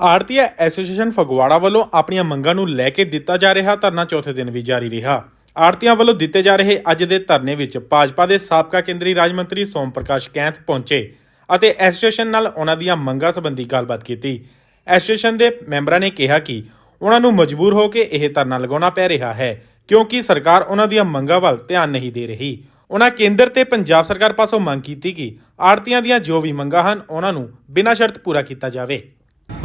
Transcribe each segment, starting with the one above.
Arhtiya association Phagwara ਵੱਲੋਂ ਆਪਣੀਆਂ ਮੰਗਾਂ ਨੂੰ ਲੈ ਕੇ ਦਿੱਤਾ ਜਾ ਰਿਹਾ ਧਰਨਾ ਚੌਥੇ ਦਿਨ ਵੀ ਜਾਰੀ ਰਿਹਾ। ਆੜਤੀਆਂ ਵੱਲੋਂ ਦਿੱਤੇ ਜਾ ਰਹੇ ਅੱਜ ਦੇ ਧਰਨੇ ਵਿੱਚ ਭਾਜਪਾ ਦੇ ਸਾਬਕਾ ਕੇਂਦਰੀ ਰਾਜ ਮੰਤਰੀ ਸੋਮ ਪ੍ਰਕਾਸ਼ ਕੈਂਥ ਪਹੁੰਚੇ ਅਤੇ ਐਸੋਸੀਏਸ਼ਨ ਨਾਲ ਉਹਨਾਂ ਦੀਆਂ ਮੰਗਾਂ ਸੰਬੰਧੀ ਗੱਲਬਾਤ ਕੀਤੀ। ਐਸੋਸੀਏਸ਼ਨ ਦੇ ਮੈਂਬਰਾਂ ਨੇ ਕਿਹਾ ਕਿ ਉਹਨਾਂ ਨੂੰ ਮਜਬੂਰ ਹੋ ਕੇ ਇਹ ਧਰਨਾ ਲਗਾਉਣਾ ਪੈ ਰਿਹਾ ਹੈ, ਕਿਉਂਕਿ ਸਰਕਾਰ ਉਹਨਾਂ ਦੀਆਂ ਮੰਗਾਂ ਵੱਲ ਧਿਆਨ ਨਹੀਂ ਦੇ ਰਹੀ। ਉਹਨਾਂ ਕੇਂਦਰ ਤੇ ਪੰਜਾਬ ਸਰਕਾਰ ਪਾਸੋਂ ਮੰਗ ਕੀਤੀ ਕਿ ਆੜਤੀਆਂ ਦੀਆਂ ਜੋ ਵੀ ਮੰਗਾਂ ਹਨ, ਉਹਨਾਂ ਨੂੰ ਬਿਨਾਂ ਸ਼ਰਤ ਪੂਰਾ ਕੀਤਾ ਜਾਵੇ।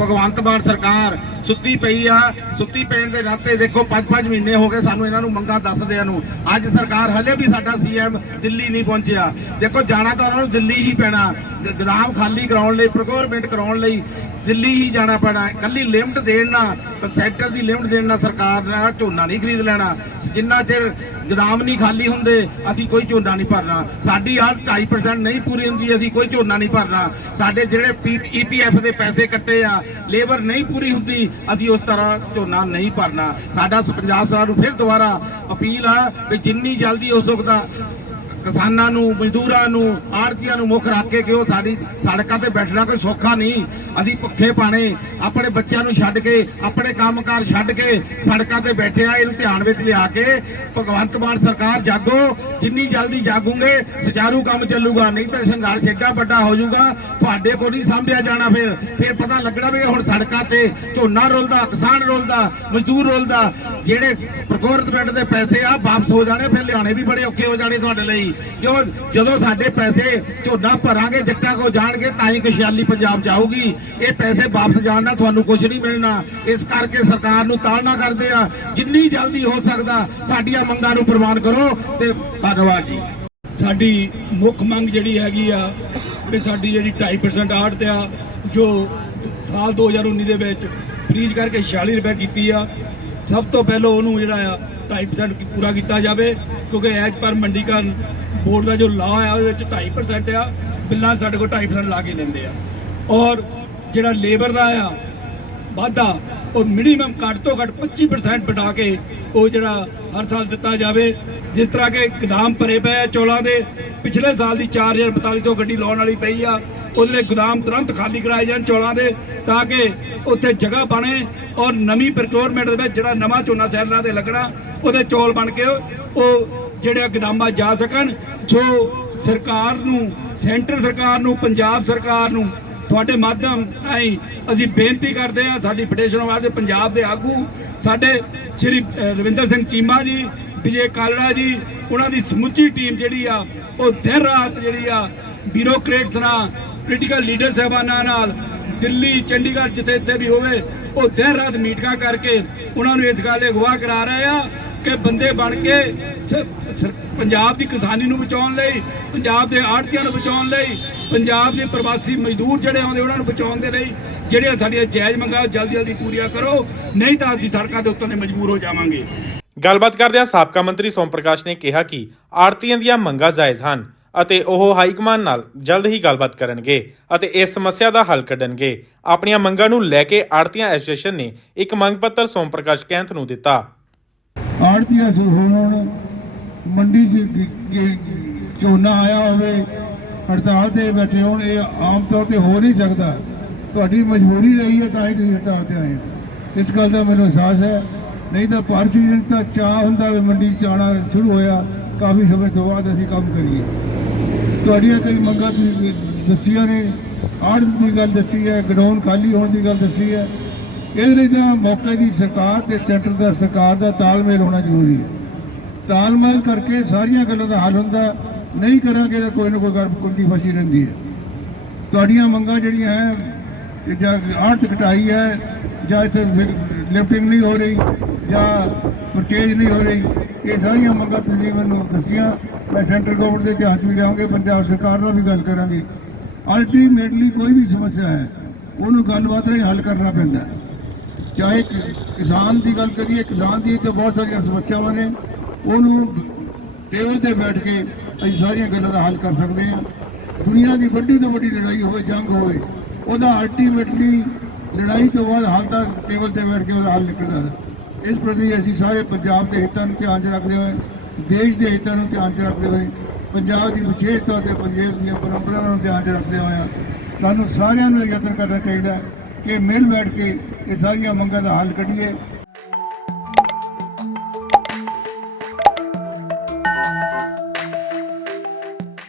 ਭਗਵੰਤ ਮਾਨ ਸਰਕਾਰ ਸੁੱਤੀ ਪਈ ਆ, ਸੁੱਤੀ ਪੈਣ ਦੇ ਨਾਤੇ ਦੇਖੋ 5-5 ਮਹੀਨੇ ਹੋ ਗਏ ਸਾਨੂੰ ਇਹਨਾਂ ਨੂੰ ਮੰਗਾਂ ਦੱਸਦਿਆਂ ਨੂੰ। ਅੱਜ ਸਰਕਾਰ ਹਲੇ ਵੀ ਸਾਡਾ ਸੀਐਮ ਦਿੱਲੀ ਨਹੀਂ ਪਹੁੰਚਿਆ। ਦੇਖੋ ਜਾਣਾ ਤਾਂ ਉਹਨਾਂ ਨੂੰ ਦਿੱਲੀ ਹੀ ਪੈਣਾ। ਗ- ਖਾਲੀ ਕਰਾਉਣ ਲਈ ਪ੍ਰੋਕਿਉਰਮੈਂਟ ਕਰਾਉਣ ਲਈ ਦਿੱਲੀ ਹੀ ਜਾਣਾ ਪੈਣਾ ਕੱਲੀ ਲਿਮਟ ਦੇਣ ਨਾਲ, ਸੈਕਟਰ ਦੀ ਲਿਮਟ ਦੇਣ ਨਾਲ ਸਰਕਾਰ ਨੇ ਝੋਨਾ ਨਹੀਂ ਖਰੀਦ ਲੈਣਾ। ਜਿੰਨਾ ਚਿਰ ਗਦਾਮ ਨਹੀਂ ਖਾਲੀ ਹੁੰਦੇ, ਅਸੀਂ ਕੋਈ ਝੋਨਾ ਨਹੀਂ ਭਰਨਾ। ਸਾਡੀ ਆਹ 2.5% ਨਹੀਂ ਪੂਰੀ ਹੁੰਦੀ, ਅਸੀਂ ਕੋਈ ਝੋਨਾ ਨਹੀਂ ਭਰਨਾ। ਸਾਡੇ ਜਿਹੜੇ ਈਪੀਐਫ ਦੇ ਪੈਸੇ ਕੱਟੇ ਆ ਲੇਬਰ ਨਹੀਂ ਪੂਰੀ ਹੁੰਦੀ, ਅਸੀਂ ਉਸ ਤਰ੍ਹਾਂ ਝੋਨਾ ਨਹੀਂ ਭਰਨਾ। ਸਾਡਾ ਪੰਜਾਬ ਸਰਕਾਰ ਨੂੰ ਫਿਰ ਦੁਬਾਰਾ ਅਪੀਲ ਆ ਕਿ ਜਿੰਨੀ ਜਲਦੀ ਹੋ ਸਕਦਾ ਕਿਸਾਨਾਂ ਨੂੰ, ਮਜ਼ਦੂਰਾਂ ਨੂੰ ਆੜਤੀਆਂ ਨੂੰ ਮੁੱਖ ਰੱਖ ਕੇ ਕਿ ਉਹ ਸਾਡੀ ਸੜਕਾਂ ਤੇ ਬੈਠਣਾ ਕੋਈ ਸੌਖਾ ਨਹੀਂ। ਅਸੀਂ ਭੁੱਖੇ ਪਾਣੇ ਆਪਣੇ ਬੱਚਿਆਂ ਨੂੰ ਛੱਡ ਕੇ, ਆਪਣੇ ਕੰਮਕਾਰ ਛੱਡ ਕੇ ਸੜਕਾਂ ਤੇ ਬੈਠੇ ਆ, ਇਹਨੂੰ ਧਿਆਨ ਵਿੱਚ ਲਿਆ ਕੇ ਭਗਵੰਤ ਮਾਨ ਸਰਕਾਰ ਜਾਗੋ, ਜਿੰਨੀ ਜਲਦੀ ਜਾਗੂਗੇ, ਸੁਚਾਰੂ ਕੰਮ ਚੱਲੂਗਾ, ਨਹੀਂ ਤਾਂ ਸੰਘਰਸ਼ ਏਡਾ ਵੱਡਾ ਹੋ ਜਾਊਗਾ। ਤੁਹਾਡੇ ਕੋਲ ਨਹੀਂ ਸਾਂਭਿਆ ਜਾਣਾ ਫਿਰ ਫਿਰ ਪਤਾ ਲੱਗਣਾ ਵੀ ਹੁਣ ਸੜਕਾਂ ਤੇ ਝੋਨਾ ਰੁਲਦਾ, ਕਿਸਾਨ ਰੁਲਦਾ, ਮਜ਼ਦੂਰ ਰੁਲਦਾ। ਜਿਹੜੇ ਪ੍ਰਕੋਰਤ ਪਿੰਡ ਦੇ ਪੈਸੇ ਆ, ਵਾਪਸ ਹੋ ਜਾਣੇ, ਫਿਰ ਲਿਆਣੇ ਵੀ ਬੜੇ ਔਖੇ ਹੋ ਜਾਣੇ ਤੁਹਾਡੇ ਲਈ। ਕਿਉਂ ਜਦੋਂ ਸਾਡੇ ਪੈਸੇ ਝੋਨਾ ਭਰਾਂਗੇ, ਜੱਟਾਂ ਕੋ ਜਾਣਗੇ, ਤਾਂ ਹੀ ਖੁਸ਼ਹਾਲੀ ਪੰਜਾਬ ਜਾਊਗੀ। ਇਹ ਪੈਸੇ ਵਾਪਸ ਜਾਣ ਨਾਲ ਤੁਹਾਨੂੰ ਕੁਝ ਨਹੀਂ ਮਿਲਣਾ। ਇਸ ਕਰਕੇ ਸਰਕਾਰ ਨੂੰ ਤਾੜਨਾ ਕਰਦੇ ਆ। ਜਿੰਨੀ ਜਲਦੀ ਹੋ ਸਕਦਾ, ਸਾਡੀਆਂ ਮੰਗਾਂ ਨੂੰ ਪ੍ਰਵਾਨ ਕਰੋ ਤੇ ਧੰਨਵਾਦ ਜੀ। ਸਾਡੀ ਮੁੱਖ ਮੰਗ ਜਿਹੜੀ ਹੈਗੀ ਆ ਵੀ ਸਾਡੀ ਜਿਹੜੀ 2.5% ਆੜਤ ਆ, ਜੋ ਸਾਲ 2019 ਦੇ ਵਿੱਚ ਫ੍ਰੀਜ਼ ਕਰਕੇ 46 ਰੁਪਏ ਕੀਤੀ ਆ ਸਭ ਤੋਂ ਪਹਿਲਾਂ ਉਹਨੂੰ ਜਿਹੜਾ ਆ 2.5% ਪੂਰਾ ਕੀਤਾ ਜਾਵੇ, ਕਿਉਂਕਿ ਐਜ ਪਰ ਮੰਡੀਕਰਨ ਬੋਰਡ ਦਾ ਜੋ ਲਾਅ ਆ, ਉਹਦੇ ਵਿੱਚ 2.5% ਆ, ਬਿੱਲਾਂ ਸਾਡੇ ਕੋਲ 2.5% ਲਾ ਕੇ ਲੈਂਦੇ ਆ। ਔਰ ਜਿਹੜਾ ਲੇਬਰ ਦਾ ਆ ਵਾਧਾ, ਉਹ ਮਿਨੀਮਮ ਘੱਟ ਤੋਂ ਘੱਟ 25% ਬਟਾ ਕੇ ਉਹ ਜਿਹੜਾ ਹਰ ਸਾਲ ਦਿੱਤਾ ਜਾਵੇ। ਜਿਸ ਤਰ੍ਹਾਂ ਕਿ ਗੋਦਾਮ ਭਰੇ ਪਏ ਆ ਚੌਲਾਂ ਦੇ, ਪਿਛਲੇ ਸਾਲ ਦੀ 4042 ਤੋਂ ਗੱਡੀ ਲਾਉਣ ਵਾਲੀ ਪਈ ਆ। ਉਹਦੇ ਲਈ ਗੋਦਾਮ ਤੁਰੰਤ ਖਾਲੀ ਕਰਾਏ ਜਾਣ ਚੌਲਾਂ ਦੇ, ਤਾਂ ਕਿ ਉੱਥੇ ਜਗ੍ਹਾ ਬਣੇ ਔਰ ਨਵੀਂ ਪ੍ਰੋਕਿਉਰਮੈਂਟ ਦੇ ਵਿੱਚ ਜਿਹੜਾ ਨਵਾਂ ਝੋਨਾ ਸੈਲਰਾਂ ਤੇ ਲੱਗਣਾ, ਉਹਦੇ ਚੌਲ ਬਣ ਕੇ ਉਹ ਜਿਹੜੇ ਗੋਦਾਮਾਂ ਜਾ ਸਕਣ। ਸੋ ਸਰਕਾਰ ਨੂੰ, ਸੈਂਟਰ ਸਰਕਾਰ ਨੂੰ, ਪੰਜਾਬ ਸਰਕਾਰ ਨੂੰ ਤੁਹਾਡੇ ਮਾਧਿਅਮ ਰਾਹੀਂ ਅਸੀਂ ਬੇਨਤੀ ਕਰਦੇ ਹਾਂ, ਸਾਡੀ ਫੈਡਰੇਸ਼ਨ ਆਫ ਪੰਜਾਬ ਦੇ ਆਗੂ, ਸਾਡੇ ਸ਼੍ਰੀ ਰਵਿੰਦਰ ਸਿੰਘ ਚੀਮਾ ਜੀ, ਵਿਜੇ ਕਾਲੜਾ ਜੀ, ਉਹਨਾਂ ਦੀ ਸਮੁੱਚੀ ਟੀਮ ਜਿਹੜੀ ਆ, ਉਹ ਦਿਨ ਰਾਤ ਜਿਹੜੀ ਆ ਬਿਊਰੋਕਰੇਟਸ ਨਾਲ ਪੋਲੀਟੀਕਲ ਲੀਡਰ ਸਾਹਿਬਾਨਾਂ ਨਾਲ, ਦਿੱਲੀ, ਚੰਡੀਗੜ੍ਹ ਜਿੱਥੇ ਇੱਥੇ ਵੀ ਹੋਵੇ, ਉਹ ਦਿਨ ਰਾਤ ਮੀਟਿੰਗਾਂ ਕਰਕੇ ਉਹਨਾਂ ਨੂੰ ਇਸ ਗੱਲ ਦੇ ਅਗਵਾ ਕਰਾ ਰਹੇ ਆ। ਕਿ ਬੰਦੇ ਬਣ ਕੇ ਪੰਜਾਬ ਦੀ ਕਿਸਾਨੀ ਨੂੰ ਬਚਾਉਣ ਲਈ, ਪੰਜਾਬ ਦੇ ਆੜਤੀਆਂ ਨੂੰ ਬਚਾਉਣ ਲਈ, ਪੰਜਾਬ ਦੇ ਪ੍ਰਵਾਸੀ ਮਜ਼ਦੂਰ ਜਿਹੜੇ ਆਉਂਦੇ, ਉਹਨਾਂ ਨੂੰ ਬਚਾਉਣ ਦੇ ਲਈ ਜਿਹੜੀਆਂ ਸਾਡੀਆਂ ਜਾਇਜ਼ ਮੰਗਾਂ ਜਲਦੀ ਜਲਦੀ ਪੂਰੀਆਂ ਕਰੋ, ਨਹੀਂ ਤਾਂ ਅਸੀਂ ਸੜਕਾਂ ਦੇ ਉੱਤੇ ਮਜਬੂਰ ਹੋ ਜਾਵਾਂਗੇ। ਗੱਲਬਾਤ ਕਰਦਿਆਂ ਸਾਬਕਾ ਮੰਤਰੀ ਸੋਮ ਪ੍ਰਕਾਸ਼ ਨੇ ਕਿਹਾ ਕਿ ਆੜਤੀਆਂ ਦੀਆਂ ਮੰਗਾਂ ਜਾਇਜ਼ ਹਨ ਅਤੇ ਉਹ ਹਾਈਕਮਾਨ ਨਾਲ ਜਲਦ ਹੀ ਗੱਲਬਾਤ ਕਰਨਗੇ ਅਤੇ ਇਸ ਸਮੱਸਿਆ ਦਾ ਹੱਲ ਕੱਢਣਗੇ। ਆਪਣੀਆਂ ਮੰਗਾਂ ਨੂੰ ਲੈ ਕੇ ਆੜਤੀਆਂ ਐਸੋਸੀਏਸ਼ਨ ਨੇ ਇੱਕ ਮੰਗ ਪੱਤਰ ਸੋਮ ਪ੍ਰਕਾਸ਼ ਕੈਂਥ ਨੂੰ ਦਿੱਤਾ। ਆੜਤੀਆਂ ਸ ਹੁਣ ਮੰਡੀ 'ਚ ਝੋਨਾ ਆਇਆ ਹੋਵੇ, ਹੜਤਾਲ ਤੇ ਬੈਠੇ ਹੋਣ, ਇਹ ਆਮ ਤੌਰ ਤੇ ਹੋ ਨਹੀਂ ਸਕਦਾ। ਤੁਹਾਡੀ ਮਜਬੂਰੀ ਰਹੀ ਹੈ, ਤਾਂ ਹੀ ਤੁਸੀਂ ਹੜਤਾਲ ਤੇ ਆਏ ਹੋ। ਇਸ ਗੱਲ ਦਾ ਮੈਨੂੰ ਅਹਿਸਾਸ ਹੈ। ਨਹੀਂ ਤਾਂ ਪਰ ਸੀਜ਼ਨ ਤਾਂ ਚਾਹ ਹੁੰਦਾ ਵੀ ਮੰਡੀ 'ਚ ਆਉਣਾ ਸ਼ੁਰੂ ਹੋਇਆ, ਕਾਫੀ ਸਮੇਂ ਤੋਂ ਬਾਅਦ ਅਸੀਂ ਕੰਮ ਕਰੀਏ। ਤੁਹਾਡੀਆਂ ਕਈ ਮੰਗਾਂ ਤੁਸੀਂ ਦੱਸੀਆਂ ਨੇ। ਆੜ ਦੀ ਗੱਲ ਦੱਸੀ ਹੈ ਗਰਾਊਂਡ ਖਾਲੀ ਹੋਣ ਦੀ ਗੱਲ ਦੱਸੀ ਹੈ। ਇਹਦੇ ਲਈ ਤਾਂ ਮੌਕੇ ਦੀ ਸਰਕਾਰ ਤੇ ਸੈਂਟਰ ਦਾ ਸਰਕਾਰ ਦਾ ਤਾਲਮੇਲ ਹੋਣਾ ਜ਼ਰੂਰੀ ਹੈ। ਤਾਲਮੇਲ ਕਰਕੇ ਸਾਰੀਆਂ ਗੱਲਾਂ ਦਾ ਹੱਲ ਹੁੰਦਾ, ਨਹੀਂ ਕਰਾਂਗੇ ਤਾਂ ਕੋਈ ਨਾ ਕੋਈ ਗੱਲ ਕੁੰਡੀ ਫਸੀ ਰਹਿੰਦੀ ਹੈ। ਤੁਹਾਡੀਆਂ ਮੰਗਾਂ ਜਿਹੜੀਆਂ ਹੈ ਕਿ ਜਾਂ ਆੜਤ ਕਟਾਈ ਹੈ, ਜਾਂ ਇੱਥੇ ਲਿਫਟਿੰਗ ਨਹੀਂ ਹੋ ਰਹੀ, ਜਾਂ ਪਰਚੇਜ ਨਹੀਂ ਹੋ ਰਹੀ, ਇਹ ਸਾਰੀਆਂ ਮੰਗਾਂ ਤੁਸੀਂ ਮੈਨੂੰ ਦੱਸੀਆਂ। ਮੈਂ ਸੈਂਟਰ ਗਵਰਨਮੈਂਟ ਦੇ ਧਿਆਨ ਵੀ ਲਿਆਵਾਂਗੇ, ਪੰਜਾਬ ਸਰਕਾਰ ਨਾਲ ਵੀ ਗੱਲ ਕਰਾਂਗੇ। ਅਲਟੀਮੇਟਲੀ ਕੋਈ ਵੀ ਸਮੱਸਿਆ ਹੈ, ਉਹਨੂੰ ਗੱਲਬਾਤ ਰਾਹੀਂ ਹੱਲ ਕਰਨਾ ਪੈਂਦਾ। ਚਾਹੇ ਕਿਸਾਨ ਦੀ ਗੱਲ ਕਰੀਏ, ਕਿਸਾਨ ਦੀ ਤਾਂ ਬਹੁਤ ਸਾਰੀਆਂ ਸਮੱਸਿਆਵਾਂ ਨੇ। ਉਹਨੂੰ ਟੇਬਲ ਤੇ ਬੈਠ ਕੇ ਅਸੀਂ ਸਾਰੀਆਂ ਗੱਲਾਂ ਦਾ ਹੱਲ ਕਰ ਸਕਦੇ ਹਾਂ। ਦੁਨੀਆ ਦੀ ਵੱਡੀ ਤੋਂ ਵੱਡੀ ਲੜਾਈ ਹੋਵੇ, ਜੰਗ ਹੋਵੇ, ਉਹਦਾ ਅਲਟੀਮੇਟਲੀ ਲੜਾਈ ਤੋਂ ਬਾਅਦ ਹਾਲ ਤਾਂ ਟੇਬਲ ਤੇ ਬੈਠ ਕੇ ਉਹਦਾ ਹੱਲ ਨਿਕਲਦਾ। ਹੈ। ਇਸ ਪ੍ਰਤੀ ਅਸੀਂ ਸਾਰੇ ਪੰਜਾਬ ਦੇ ਹਿੱਤਾਂ ਨੂੰ ਧਿਆਨ 'ਚ ਰੱਖਦੇ ਹੋਏ, ਦੇਸ਼ ਦੇ ਹਿੱਤਾਂ ਨੂੰ ਧਿਆਨ 'ਚ ਰੱਖਦੇ ਹੋਏ, ਪੰਜਾਬ ਦੀ ਵਿਸ਼ੇਸ਼ ਤੌਰ ਤੇ ਪੰਜਾਬ ਦੀਆਂ ਪਰੰਪਰਾਵਾਂ ਨੂੰ ਧਿਆਨ 'ਚ ਰੱਖਦੇ ਹੋਏ ਸਾਨੂੰ ਸਾਰਿਆਂ ਨੂੰ ਯਤਨ ਕਰਨਾ ਚਾਹੀਦਾ ਹੈ। ਕਿ ਮਿਲ ਬੈਠ ਕੇ ਇਹ ਸਾਰੀਆਂ ਮੰਗਾਂ ਦਾ ਹੱਲ ਕੱਢੀਏ।